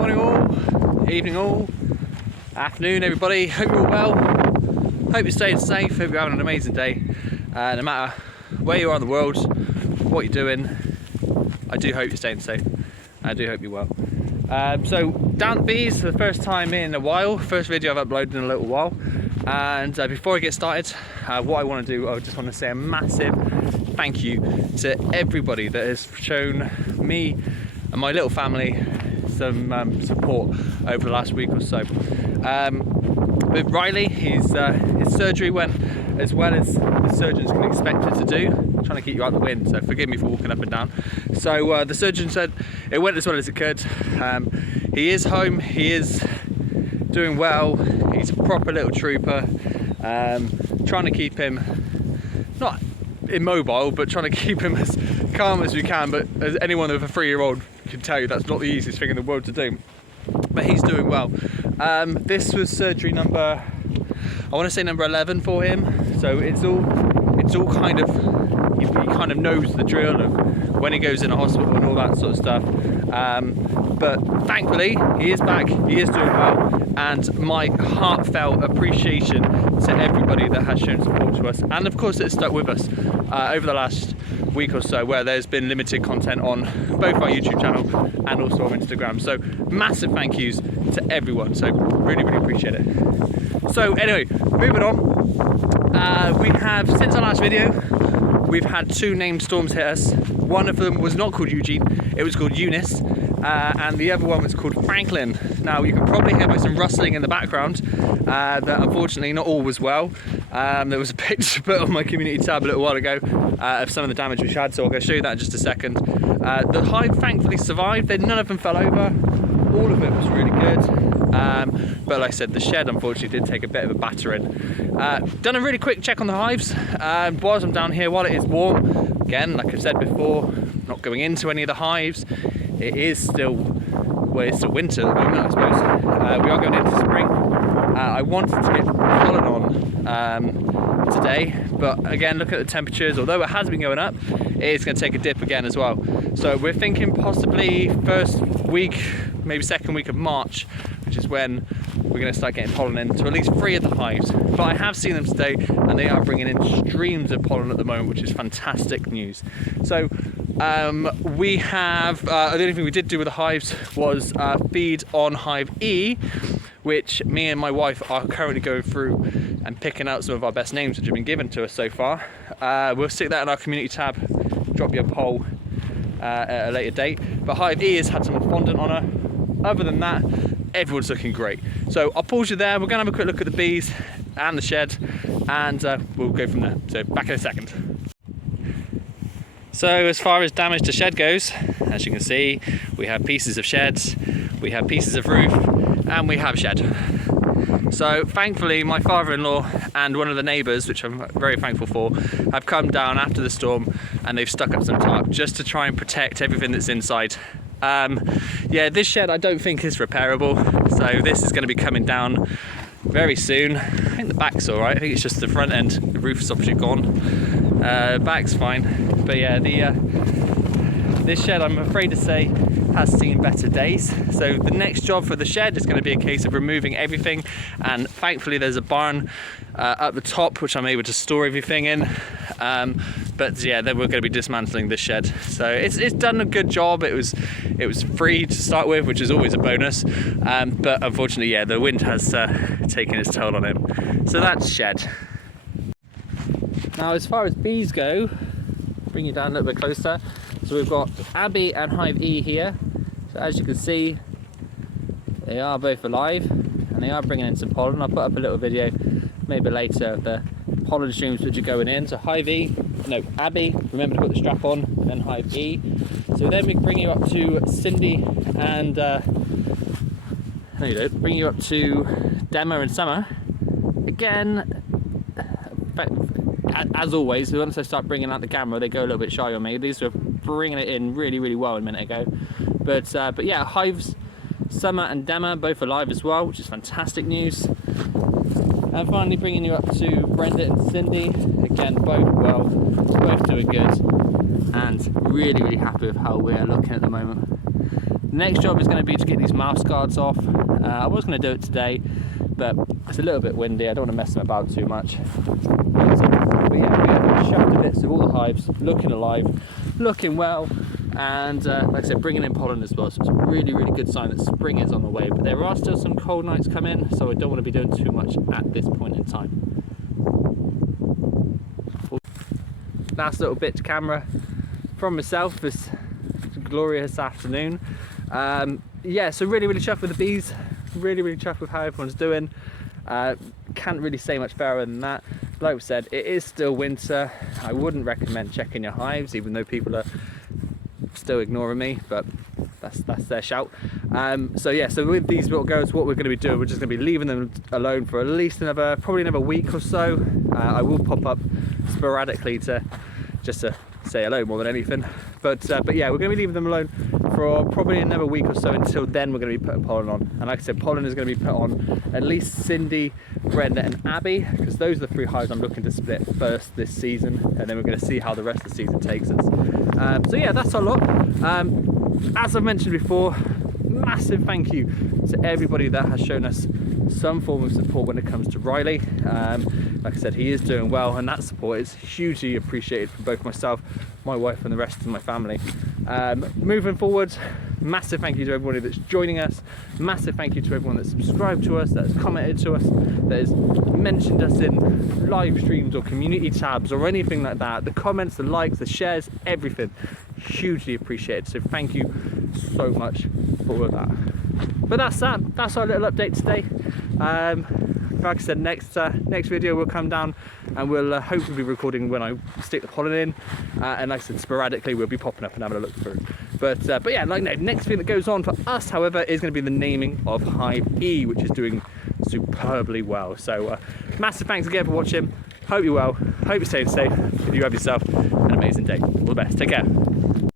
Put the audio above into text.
Morning all, evening all, afternoon everybody. Hope you're all well. Hope you're staying safe. Hope you're having an amazing day. No matter where you are in the world, what you're doing, I do hope you're staying safe. I do hope you're well. So down the bees for the first time in a while. First video I've uploaded in a little while. And before I get started, what I want to do, I just want to say a massive thank you to everybody that has shown me and my little family some support over the last week or so. With Riley, his surgery went as well as the surgeons can expect it to do. I'm trying to keep you out the wind, so forgive me for walking up and down. So the surgeon said it went as well as it could. He is home, he is doing well, he's a proper little trooper. Trying to keep him, not immobile, but trying to keep him as calm as we can, but as anyone with a 3-year-old can tell you, that's not the easiest thing in the world to do. But he's doing well. This was surgery number, I want to say number 11 for him. So it's all kind of, he kind of knows the drill of when he goes in a hospital and all that sort of stuff. But thankfully he is back, he is doing well, and my heartfelt appreciation to everybody that has shown support to us, and of course it's stuck with us over the last week or so, where there's been limited content on both our YouTube channel and also on Instagram. So massive thank yous to everyone, so really appreciate it. So anyway, moving on, we have, since our last video, we've had 2 named storms hit us. One of them was not called Eugene, it was called Eunice, and the other one was called Franklin. Now you can probably hear by some rustling in the background that unfortunately not all was well. There was a picture put on my community tab a little while ago of some of the damage we've had, so I'll go show you that in just a second. The hive thankfully survived, none of them fell over, all of it was really good. But like I said, the shed unfortunately did take a bit of a battering. Done a really quick check on the hives whilst I'm down here, while it is warm. Again, like I've said before, not going into any of the hives. It is still, well, it's still winter at the moment, I suppose. We are going into spring. I wanted to get pollen on today, but again, look at the temperatures. Although it has been going up, it is going to take a dip again as well. So we're thinking possibly first week, maybe second week of March, which is when we're going to start getting pollen into at least 3 of the hives. But I have seen them today, and they are bringing in streams of pollen at the moment, which is fantastic news. So we have, the only thing we did do with the hives was feed on hive E, which me and my wife are currently going through and picking out some of our best names which have been given to us so far. We'll stick that in our community tab, drop you a poll at a later date. But hive E has had some fondant on her. Other than that, everyone's looking great. So I'll pause you there. We're going to have a quick look at the bees and the shed, and we'll go from there. So back in a second. So as far as damage to shed goes, as you can see, we have pieces of sheds, we have pieces of roof, and we have shed. So thankfully my father-in-law and one of the neighbours, which I'm very thankful for, have come down after the storm and they've stuck up some tarp just to try and protect everything that's inside. Yeah, this shed I don't think is repairable, so this is going to be coming down very soon. I think the back's alright, I think it's just the front end, the roof's obviously gone. Back's fine, but yeah, this shed, I'm afraid to say, has seen better days. So the next job for the shed is going to be a case of removing everything, and thankfully there's a barn at the top which I'm able to store everything in. But yeah, then we're going to be dismantling this shed. So it's done a good job. It was free to start with, which is always a bonus. But unfortunately, yeah, the wind has taken its toll on it. So that's shed. Now, as far as bees go, bring you down a little bit closer. So we've got Abby and Hive E here. So as you can see, they are both alive and they are bringing in some pollen. I'll put up a little video maybe later of the pollen streams which are going in. So Hive E, no, Abby, remember to put the strap on, and then Hive E. So then we bring you up to Cindy and, no you don't, bring you up to Dema and Summer. Again, as always, once I start bringing out the camera, they go a little bit shy on me. These were bringing it in really well a minute ago. But yeah, hives, Summer and Dema both alive as well, which is fantastic news. And finally bringing you up to Brenda and Cindy. Again, both well, both doing good, and really happy with how we're looking at the moment. next job is going to be to get these mouse guards off. I was going to do it today, but it's a little bit windy. I don't want to mess them about too much. But yeah, we have shoved the bits of all the hives, looking alive, looking well, and like I said, bringing in pollen as well. So it's a really, really good sign that spring is on the way. But there are still some cold nights coming, so I don't want to be doing too much at this point in time. Last little bit to camera from myself this glorious afternoon. Yeah, so really, really chuffed with the bees. Really, really chuffed with how everyone's doing. Can't really say much better than that. Like we said, it is still winter. I wouldn't recommend checking your hives, even though people are still ignoring me, but that's their shout. So yeah, so with these little girls, what we're going to be doing, we're just going to be leaving them alone for at least probably another week or so. I will pop up sporadically just to say hello more than anything, but yeah, we're going to be leaving them alone for probably another week or so. Until then, we're going to be putting pollen on, and like I said, pollen is going to be put on at least Cindy, Brenda and Abby, because those are the 3 hives I'm looking to split first this season, and then we're going to see how the rest of the season takes us. So yeah, that's our lot. As I mentioned before, massive thank you to everybody that has shown us some form of support when it comes to Riley. Like I said, he is doing well, and that support is hugely appreciated from both myself, my wife and the rest of my family. Moving forward, massive thank you to everybody that's joining us. Massive thank you to everyone that's subscribed to us, that has commented to us, that has mentioned us in live streams or community tabs or anything like that. The comments, the likes, the shares, everything, hugely appreciated. So thank you so much for all of that. But that's our little update today. Like I said, next video will come down, and we'll hopefully be recording when I stick the pollen in, and like I said, sporadically we'll be popping up and having a look through. But yeah, like next thing that goes on for us, however, is going to be the naming of Hive E, which is doing superbly well. So massive thanks again for watching. Hope you're well, hope you're staying safe, and you have yourself an amazing day. All the best, take care.